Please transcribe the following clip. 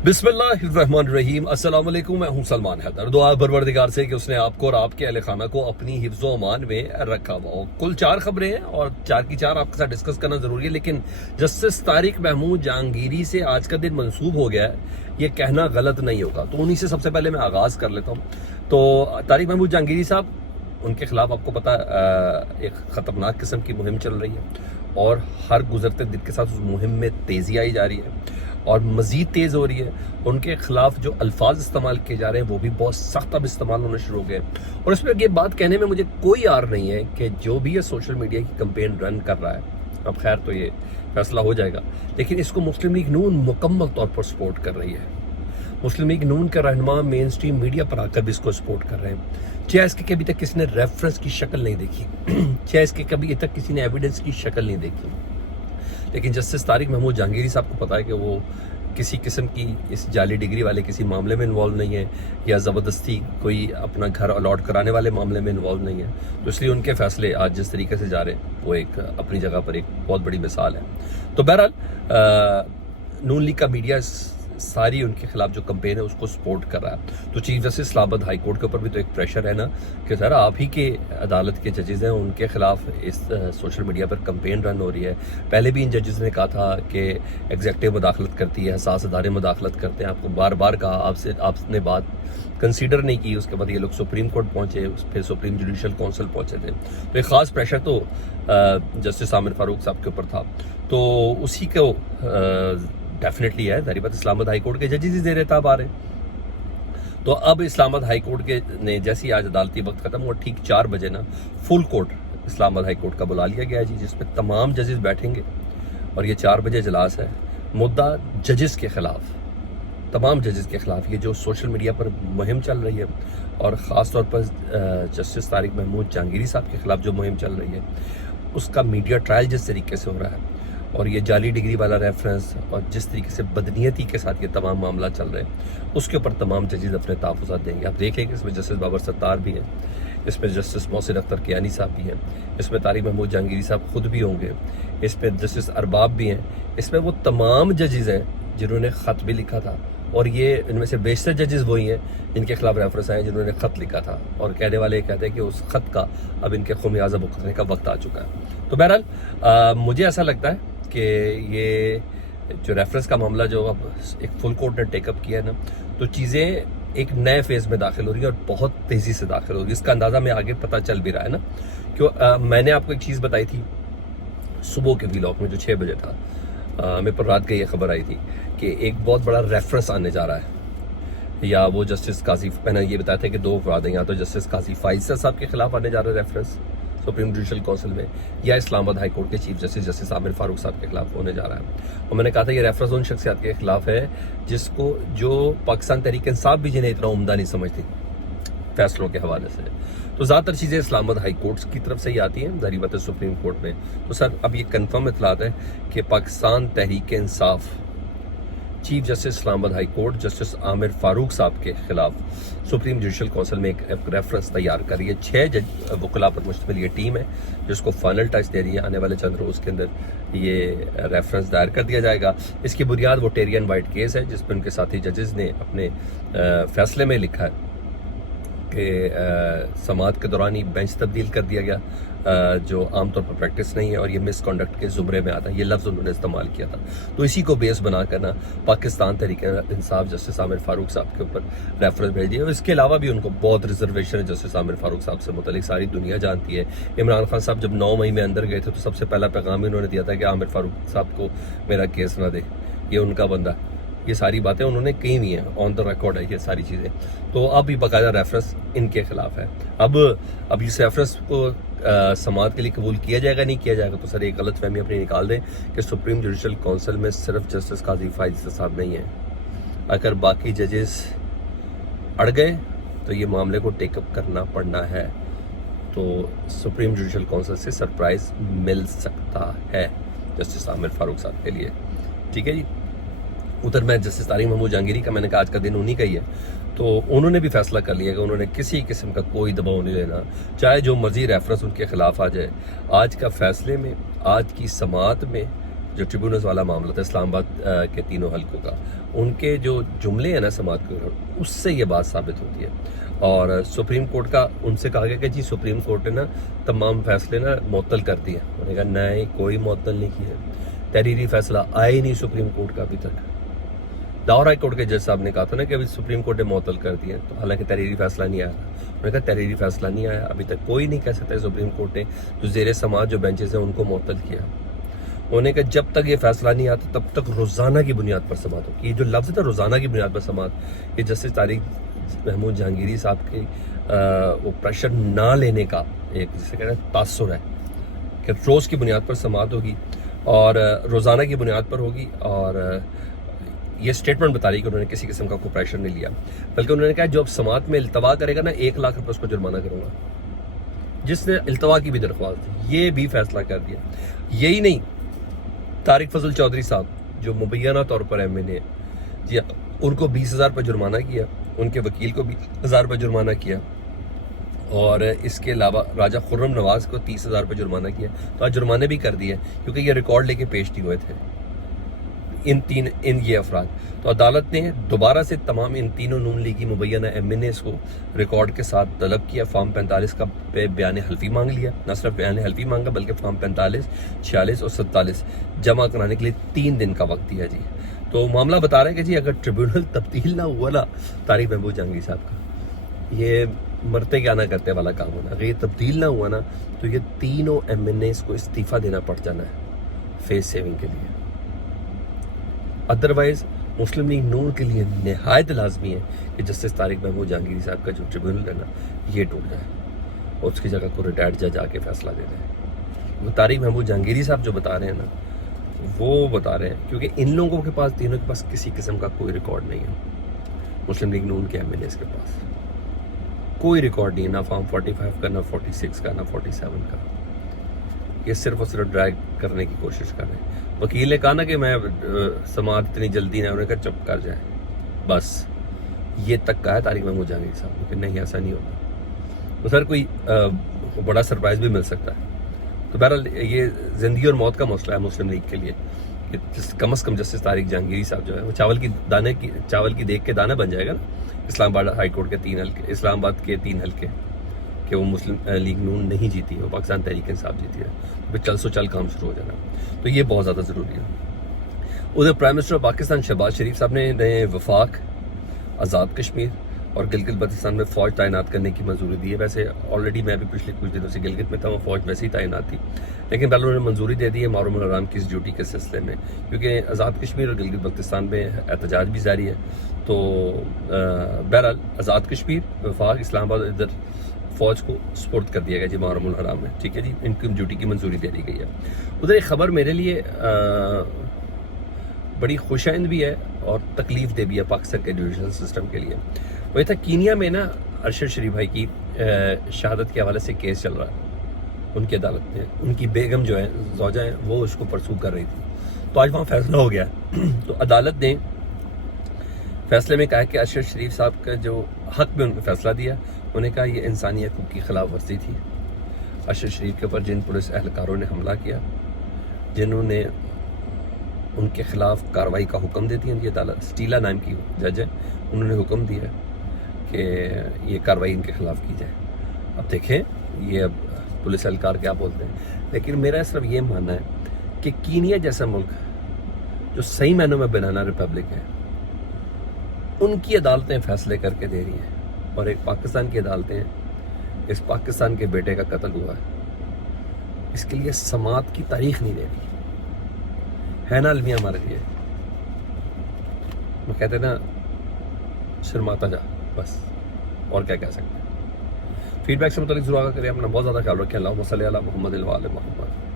बिस्मिल्लाहिर्रहमानिर्रहीम। अस्सलाम वालेकुम। मैं हूं सलमान हैदर। दुआ परवरदिगार से कि उसने आपको और आपके अहले खाना को अपनी हिफ्ज़ व अमान में रखा हुआ हो। कुल 4 खबरें हैं और 4 की 4 आपके साथ डिस्कस करना ज़रूरी है, लेकिन जस्टिस तारिक महमूद जहांगीरी से आज का दिन मंसूब हो गया है, ये कहना गलत नहीं होगा। तो उन्हीं से सबसे पहले मैं आगाज़ कर लेता हूँ। तो तारिक महमूद जहांगीरी साहब, उनके खिलाफ आपको पता एक ख़तरनाक किस्म की मुहिम चल रही है और हर गुजरते दिन के साथ उस मुहिम में तेज़ी आई जा रही है और मज़ीद तेज़ हो रही है। उनके खिलाफ जो अल्फाज इस्तेमाल किए जा रहे हैं वो भी बहुत सख्त अब इस्तेमाल होने शुरू हो गए। और इसमें ये बात कहने में मुझे कोई आर नहीं है कि जो भी ये सोशल मीडिया की कैंपेन रन कर रहा है, अब खैर तो ये फैसला हो जाएगा, लेकिन इसको मुस्लिम लीग नून मुकम्मल तौर पर सपोर्ट कर रही है। मुस्लिम लीग नून के रहनुमा मेन स्ट्रीम मीडिया पर आकर भी इसको सपोर्ट कर रहे हैं। चाहे इसके कभी तक किसी ने रेफरेंस की शक्ल नहीं देखी, चाहे इसके कभी तक किसी ने एविडेंस की शक्ल नहीं देखी, लेकिन जस्टिस तारिक महमूद जहांगीरी साहब को पता है कि वो किसी किस्म की इस जाली डिग्री वाले किसी मामले में इन्वॉल्व नहीं है या ज़बरदस्ती कोई अपना घर अलॉट कराने वाले मामले में इन्वॉल्व नहीं है। तो इसलिए उनके फैसले आज जिस तरीके से जा रहे हैं वो एक अपनी जगह पर एक बहुत बड़ी मिसाल है। तो बहरहाल नून लीग का मीडिया सारी उनके खिलाफ जो कंपेन है उसको सपोर्ट कर रहा है। तो chief justice Islamabad high court के ऊपर भी तो एक प्रेशर है ना कि सर आप ही के अदालत के जजेस हैं, उनके खिलाफ इस सोशल मीडिया पर कंपेन रन हो रही है। पहले भी इन जजेस ने कहा था कि एग्जेक्टिव मुदाखलत करती है, हसास अदारे मुदाखलत करते हैं। आपको बार बार कहा, आपने बात कंसीडर नहीं की। उसके बाद ये लोग सुप्रीम कोर्ट पहुंचे, फिर सुप्रीम जुडिशल काउंसिल पहुंचे थे। तो एक ख़ास प्रेशर तो जस्टिस आमिर फारूक साहब के ऊपर था। तो उसी को डेफिनेटली है जारी बात, इस्लामाबाद हाई कोर्ट के जजेस ही जेर ताब आ रहे हैं। तो अब इस्लामाबाद हाई कोर्ट के ने जैसे ही आज अदालती वक्त खत्म हुआ, ठीक 4 बजे ना full court Islamabad high court का बुला लिया गया जी, जिसमें तमाम जजेस बैठेंगे और ये 4 बजे इजलास है। मुद्दा जजेस के खिलाफ, तमाम जजेस के खिलाफ ये जो सोशल मीडिया पर मुहिम चल रही है और ख़ास तौर पर जस्टिस तारिक महमूद जहांगीरी साहब के खिलाफ जो मुहिम चल रही है उसका मीडिया ट्रायल जिस तरीके से हो रहा है और ये जाली डिग्री वाला रेफरेंस और जिस तरीके से बदनीयती के साथ ये तमाम मामला चल रहे हैं उसके ऊपर तमाम जजेस अपने तहफ़्फ़ुज़ात देंगे। आप देखेंगे इसमें जस्टिस बाबर सत्तार भी हैं, इसमें जस्टिस मोहसिन अख्तर कियानी साहब भी हैं, इसमें तारिक महमूद जहांगीरी साहब खुद भी होंगे, इसमें जस्टिस अरबाब भी हैं, इसमें वो तमाम जजेस हैं जिन्होंने ख़त भी लिखा था। और ये इनमें से बेशतर जजेस वही हैं जिनके खिलाफ रेफरेंस आए जिन्होंने ख़त लिखा था और कहने वाले कहते हैं कि उस ख़त का अब इनके खुमियाजा भुगतने का वक्त आ चुका है। तो बहरहाल मुझे ऐसा लगता है कि ये जो रेफरेंस का मामला जो अब एक फुल कोर्ट ने टेकअप किया है ना, तो चीज़ें एक नए फेज़ में दाखिल हो रही है और बहुत तेज़ी से दाखिल हो रही है। इसका अंदाज़ा में आगे पता चल भी रहा है ना, क्यों मैंने आपको एक चीज़ बताई थी सुबह के व्लॉग में जो 6 बजे था, मेरे पर रात को ये खबर आई थी कि एक बहुत बड़ा रेफरेंस आने जा रहा है। या वो जस्टिस काजी, मैंने ये बताया था कि 2 अफराद हैं, या तो जस्टिस काजी फाइज़ साहब के खिलाफ आने जा रहा है रेफरेंस सुप्रीम जुडिशल काउंसिल में, या इस्लामाबाद हाई कोर्ट के chief justice justice Aamir Farooq साहब के खिलाफ होने जा रहा है। और मैंने कहा था ये रेफरेंस उन शख्सियात के खिलाफ है जिसको जो पाकिस्तान तहरीक इंसाफ भी जिन्हें इतना उम्दा नहीं समझती फैसलों के हवाले से। तो ज़्यादातर चीज़ें इस्लामाबाद हाई कोर्ट की तरफ से ही आती हैं, जारी बात है सुप्रीम कोर्ट में। तो सर अब ये कन्फर्म इतलात है कि Pakistan Tehreek Insaf chief justice Islamabad high court justice Aamir Farooq साहब के खिलाफ सुप्रीम जुडिशल काउंसिल में एक रेफरेंस तैयार कर रही है। 6 वकला पर मुश्तमिल ये टीम है जिसको फाइनल टच दे रही है। आने वाले चंद रोज़ के अंदर ये रेफरेंस दायर कर दिया जाएगा। इसकी बुनियाद वो टेरियन वाइट केस है जिस पर उनके साथी जजेस ने अपने फैसले में लिखा है कि समाअत के दौरान ही बेंच तब्दील कर दिया गया, जो आमतौर पर प्रैक्टिस नहीं है और ये मिसकंडक्ट के ज़ुमरे में आता है। ये लफ्ज़ उन्होंने इस्तेमाल किया था। तो इसी को बेस बना कर ना पाकिस्तान तहरीक इंसाफ जस्टिस आमिर फारूक साहब के ऊपर रेफरेंस भेज दिया। इसके अलावा भी उनको बहुत रिजर्वेशन है जस्टिस आमिर फारूक साहब से मुतल्लिक, सारी दुनिया जानती है। इमरान खान साहब जब 9 मई में अंदर गए थे तो सबसे पहला पैगाम ही उन्होंने दिया था कि आमिर फारूक साहब को मेरा केस ना दे, ये उनका बंदा। ये सारी बातें उन्होंने कही हुई हैं, ऑन द रिकॉर्ड है ये सारी चीज़ें। तो अब भी बाकायदा रेफरेंस इनके खिलाफ है। अब इस रेफरेंस को समाअत के लिए कबूल किया जाएगा नहीं किया जाएगा, तो सर एक गलत फहमी अपनी निकाल दें कि सुप्रीम जुडिशल काउंसिल में सिर्फ जस्टिस काजी फाइज़ साहब नहीं है। अगर बाकी जजेस अड़ गए तो ये मामले को टेकअप करना पड़ना है। तो सुप्रीम जुडिशल काउंसिल से सरप्राइज़ मिल सकता है जस्टिस आमिर फारूक साहब के लिए। ठीक है जी। उधर मैं जस्टिस तारिक महमूद जहांगीरी का, मैंने कहा आज का दिन उन्हीं का ही है, तो उन्होंने भी फैसला कर लिया कि उन्होंने किसी किस्म का कोई दबाव नहीं लेना, चाहे जो मर्जी रेफरेंस उनके खिलाफ आ जाए। आज का फैसले में, आज की समाअत में جو ٹریبیونلز والا معاملہ تھا اسلام آباد کے تینوں حلقوں کا، ان کے جو جملے ہیں نا سماعت کے اس سے یہ بات ثابت ہوتی ہے. اور سپریم کورٹ کا ان سے کہا گیا کہ جی سپریم کورٹ نے نا تمام فیصلے نا معطل کر دیے. انہوں نے کہا نہیں، کوئی معطل نہیں کیا، تحریری فیصلہ آیا ہی نہیں سپریم کورٹ کا ابھی تک. لاہور ہائی کورٹ کے جج صاحب نے کہا تھا نا کہ ابھی سپریم کورٹ نے معطل کر دیا، تو حالانکہ تحریری فیصلہ نہیں آیا. انہوں نے کہا تحریری فیصلہ نہیں آیا، ابھی تک کوئی نہیں کہہ سکتا سپریم کورٹ نے جو زیر سماعت جو بینچز ہیں ان کو معطل کیا. انہوں نے کہا جب تک یہ فیصلہ نہیں آتا تب تک روزانہ کی بنیاد پر سماعت ہوگی. یہ جو لفظ تھا روزانہ کی بنیاد پر سماعت، یہ جسٹس طارق محمود جہانگیری صاحب کی وہ پریشر نہ لینے کا ایک جسے کہتے ہیں تاثر ہے کہ روز کی بنیاد پر سماعت ہوگی اور روزانہ کی بنیاد پر ہوگی. اور یہ سٹیٹمنٹ بتا رہی کہ انہوں نے کسی قسم کا کوئی پریشر نہیں لیا، بلکہ انہوں نے کہا جو اب سماعت میں التوا کرے گا نا 1 لاکھ روپے اس کو جرمانہ کروں گا. جس نے التوا کی بھی درخواست دی یہ بھی فیصلہ کر دیا. یہی نہیں، طارق فضل چودھری صاحب جو مبینہ طور پر ایم این اے جی ان کو 20,000 روپے جرمانہ کیا، ان کے وکیل کو 20,000 روپے جرمانہ کیا، اور اس کے علاوہ راجہ خرم نواز کو 30,000 روپے جرمانہ کیا. تو آج جرمانے بھی کر دیے کیونکہ یہ ریکارڈ لے کے پیش نہیں ہوئے تھے ان یہ افراد. تو عدالت نے دوبارہ سے تمام ان تینوں نون لیگی مبینہ ایم این ایز کو ریکارڈ کے ساتھ طلب کیا. فارم 45 کا بیان حلفی مانگ لیا، نہ صرف بیان حلفی مانگا بلکہ فارم 45، 46 اور 47 جمع کرانے کے لیے 3 دن کا وقت دیا جی. تو معاملہ بتا رہے ہیں کہ جی اگر ٹریبیونل تبدیل نہ ہوا نا طارق محمود جہانگیری صاحب کا، یہ مرتے کیا نہ کرتے والا کام ہونا. اگر یہ تبدیل نہ ہوا نا تو یہ تینوں ایم این ایز کو استعفیٰ دینا پڑ جانا ہے فیس سیونگ کے لیے. ادروائز مسلم لیگ نون کے لیے نہایت لازمی ہے کہ جسٹس طارق محمود جہانگیری صاحب کا جو ٹریبیونل ہے نا یہ ٹوٹ جائے اور اس کی جگہ کو ریٹائرڈ جج آ کے فیصلہ دے دیں. وہ طارق محمود جہانگیری صاحب جو بتا رہے ہیں نا وہ بتا رہے ہیں کیونکہ ان لوگوں کے پاس تینوں کے پاس کسی قسم کا کوئی ریکارڈ نہیں ہے. مسلم لیگ نون کے ایم این ایز کے پاس کوئی ریکارڈ نہیں ہے، نہ فارم 45 کا، نہ 46 کا، نہ 47 کا. یہ صرف اور صرف ڈریگ کرنے کی کوشش کر رہے ہیں. وکیل نے کہا نا کہ میں سماعت اتنی جلدی نہیں، انہوں نے کہا چپ کر جائیں بس. یہ تک کہا ہے طارق محمود جہانگیری صاحب کہ نہیں ایسا نہیں ہوگا. تو سر کوئی بڑا سرپرائز بھی مل سکتا ہے. تو بہرحال یہ زندگی اور موت کا مسئلہ ہے مسلم لیگ کے لیے کہ کم از کم جسٹس طارق جہانگیری صاحب جو ہے وہ چاول کی دیکھ کے دانہ بن جائے گا نا. اسلام آباد ہائی کورٹ کے 3 حلقے، اسلام آباد کے 3 حلقے کہ وہ مسلم لیگ نون نہیں جیتی، وہ پاکستان تحریک انصاف جیتی ہے. پھر چل سو چل کام شروع ہو جانا. تو یہ بہت زیادہ ضروری ہے. ادھر prime minister of Pakistan Shehbaz Sharif صاحب نے نئے وفاق، آزاد کشمیر اور گلگت بلتستان میں فوج تعینات کرنے کی منظوری دی ہے. ویسے آلریڈی میں بھی پچھلے کچھ دنوں سے گلگت میں تھا، وہ فوج ویسے ہی تعینات تھی، لیکن پہلے انہوں نے منظوری دے دی ہے محرم الحرام کی اس ڈیوٹی کے سلسلے میں، کیونکہ آزاد کشمیر اور گلگت بلتستان میں احتجاج بھی جاری ہے. تو بہرحال آزاد کشمیر، وفاق، اسلام آباد ادھر فوج کو سپورٹ کر دیا گیا جی محرم الحرام میں. ٹھیک ہے جی، ان کی ڈیوٹی کی منظوری دے دی گئی ہے. ادھر ایک خبر میرے لیے بڑی خوش آئند بھی ہے اور تکلیف دہ بھی ہے پاکستان کے ایجوکیشن سسٹم کے لیے. وہ یہ تھا کینیا میں نا ارشد شریف بھائی کی شہادت کے حوالے سے کیس چل رہا ہے ان کی عدالت میں. ان کی بیگم جو ہے زوجہ ہیں وہ اس کو پرسو کر رہی تھی. تو آج وہاں فیصلہ ہو گیا. تو عدالت نے فیصلے میں کہا کہ ارشد شریف صاحب کا جو حق میں ان کو فیصلہ دیا، انہوں نے کہا یہ انسانی حقوق کی خلاف ورزی تھی. ارشد شریف کے اوپر جن پولیس اہلکاروں نے حملہ کیا، جنہوں نے ان کے خلاف کارروائی کا حکم دے دیا، یہ عدالت سٹیلا نام کی جج ہے، انہوں نے حکم دیا کہ یہ کارروائی ان کے خلاف کی جائے. اب دیکھیں یہ اب پولیس اہلکار کیا بولتے ہیں، لیکن میرا صرف یہ ماننا ہے کہ کینیا جیسا ملک جو صحیح معنوں میں بنانا ریپبلک ہے، ان کی عدالتیں فیصلے کر کے دے رہی ہیں، اور ایک پاکستان کی عدالتیں اس پاکستان کے بیٹے کا قتل ہوا ہے، اس کے لیے سماعت کی تاریخ نہیں دے رہی ہے نا المیہ ہمارے لیے. وہ کہتے ہیں نا شرماتا جا بس، اور کیا کہہ سکتے ہیں. فیڈ بیک سے متعلق ضرور آگاہ کریں. اپنا بہت زیادہ خیال رکھیں. اللہم صلی علی محمد و آل محمد.